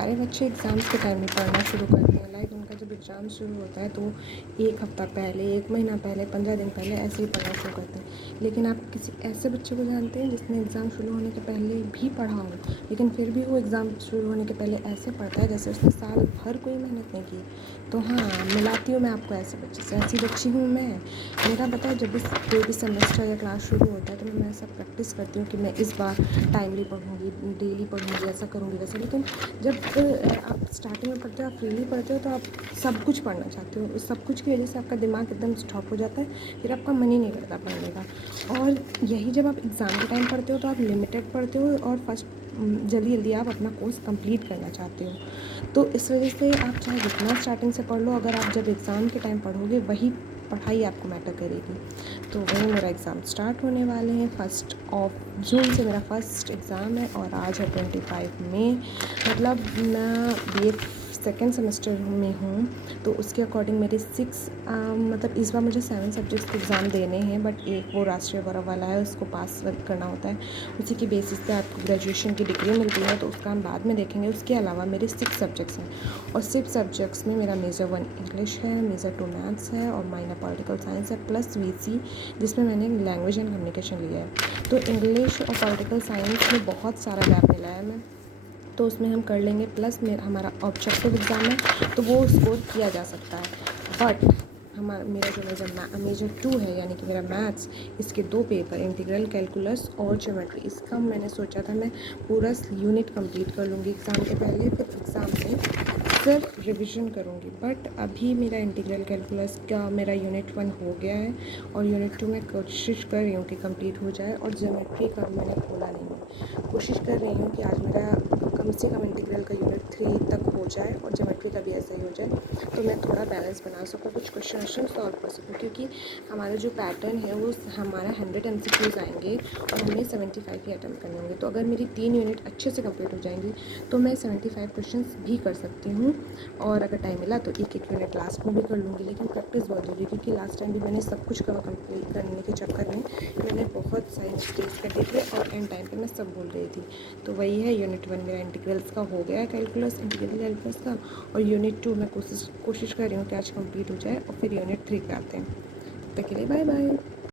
सारे बच्चे एग्ज़ाम्स के टाइम में पढ़ना शुरू करते हैं। लाइक उनका जब एग्ज़ाम शुरू होता है तो 1 हफ़्ता पहले, 1 महीना पहले, 15 दिन पहले ऐसे ही पढ़ना शुरू करते हैं। लेकिन आप किसी ऐसे बच्चे को जानते हैं जिसने एग्ज़ाम शुरू होने के पहले भी पढ़ा हो, लेकिन फिर भी वो एग्ज़ाम शुरू होने के पहले ऐसे पढ़ता है जैसे उसने साल भर कोई मेहनत नहीं की। तो हाँ, मिलाती हूँ मैं आपको ऐसे बच्चे से, ऐसी बच्ची हूँ मैं। मेरा पता है जब भी कोई भी सेमेस्टर या क्लास शुरू होता है तो मैं ऐसा प्रैक्टिस करती हूँ कि मैं इस बार टाइमली पढ़ूँगी, डेली पढ़ूँगी, ऐसा करूँगी वैसे। लेकिन जब आप स्टार्टिंग में पढ़ते हो, आप फ्रीली पढ़ते हो तो आप सब कुछ पढ़ना चाहते हो। उस सब कुछ की वजह से आपका दिमाग एकदम स्टॉप हो जाता है, फिर आपका मन ही नहीं करता पढ़ने का। और यही जब आप एग्ज़ाम के टाइम पढ़ते हो तो आप लिमिटेड पढ़ते हो और फर्स्ट जल्दी जल्दी आप अपना कोर्स कंप्लीट करना चाहते हो। तो इस वजह से आप चाहे जितना स्टार्टिंग से पढ़ लो, अगर आप जब एग्ज़ाम के टाइम पढ़ोगे वही पढ़ाई आपको मैटर करेगी। तो वही मेरा एग्ज़ाम स्टार्ट होने वाले हैं। 1 जून से मेरा फर्स्ट एग्ज़ाम है और आज है 25 मई। मतलब मैं बीए सेकेंड सेमेस्टर में हूँ, तो उसके अकॉर्डिंग मेरे 6 मतलब इस बार मुझे 7 सब्जेक्ट्स के एग्ज़ाम देने हैं, बट एक वो राष्ट्रीय गौरव वाला है, उसको पास करना होता है। उसी की बेसिस पे आपको ग्रेजुएशन की डिग्री मिलती है, तो उसका हम बाद में देखेंगे। उसके अलावा मेरे 6 सब्जेक्ट्स हैं और 6 सब्जेक्ट्स में मेरा मेजर 1 इंग्लिश है, मेजर 2 मैथ्स है और माइनर पॉलिटिकल साइंस है, प्लस वीसी जिसमें मैंने लैंग्वेज एंड कम्युनिकेशन लिया है। तो इंग्लिश और पॉलिटिकल साइंस में बहुत सारा गैप मिला है मैं, तो उसमें हम कर लेंगे। प्लस हमारा ऑब्जेक्टिव एग्ज़ाम है तो वो स्कोर किया जा सकता है। बट मेरा जो मेजर 2 है यानी कि मेरा मैथ्स, इसके 2 पेपर, इंटीग्रल कैलकुलस और ज्योमेट्री, इसका मैंने सोचा था मैं पूरा यूनिट कंप्लीट कर लूँगी एग्ज़ाम के पहले, फिर एग्ज़ाम में सिर्फ रिवीजन करूँगी। बट अभी मेरा इंटीग्रल कैलकुलस का मेरा यूनिट 1 हो गया है और यूनिट 2 मैं कोशिश कर रही हूँ कि कंप्लीट हो जाए। और ज्योमेट्री का मैंने खोला नहीं है, कोशिश कर रही हूँ कि आज मेरा कम से कम इंटीग्रल का यूनिट 3 तक हो जाए और ज्योमेट्री का भी ऐसा ही हो जाए, तो मैं थोड़ा बैलेंस बना सकूँ, कुछ क्वेश्चन सॉल्व कर सकूँ। क्योंकि हमारा जो पैटर्न है वो हमारा 100 MCQs आएंगे और हमें 75 ही अटैम्प्ट करने होंगे। तो अगर मेरी 3 यूनिट अच्छे से कंप्लीट हो जाएंगी तो मैं 75 क्वेश्चन भी कर सकती हूँ, और अगर टाइम मिला तो एक यूनिट लास्ट में भी कर लूँगी। लेकिन प्रैक्टिस बहुत ज़रूरी है, क्योंकि लास्ट टाइम भी मैंने सब कुछ कवर कंप्लीट करने के चक्कर में मैंने बहुत सारे मिस्टेक्स कर दिए थे और एंड टाइम पे मैं सब भूल गई थी। तो वही है, यूनिट 1 मेरा इंटीग्रल्स का हो गया है, इंटीग्रल कैलकुलस का, और यूनिट 2 मैं कोशिश कर रही हूँ कि आज कंप्लीट हो जाए और फिर यूनिट 3 पे आते हैं। तब तक के लिए बाय बाय।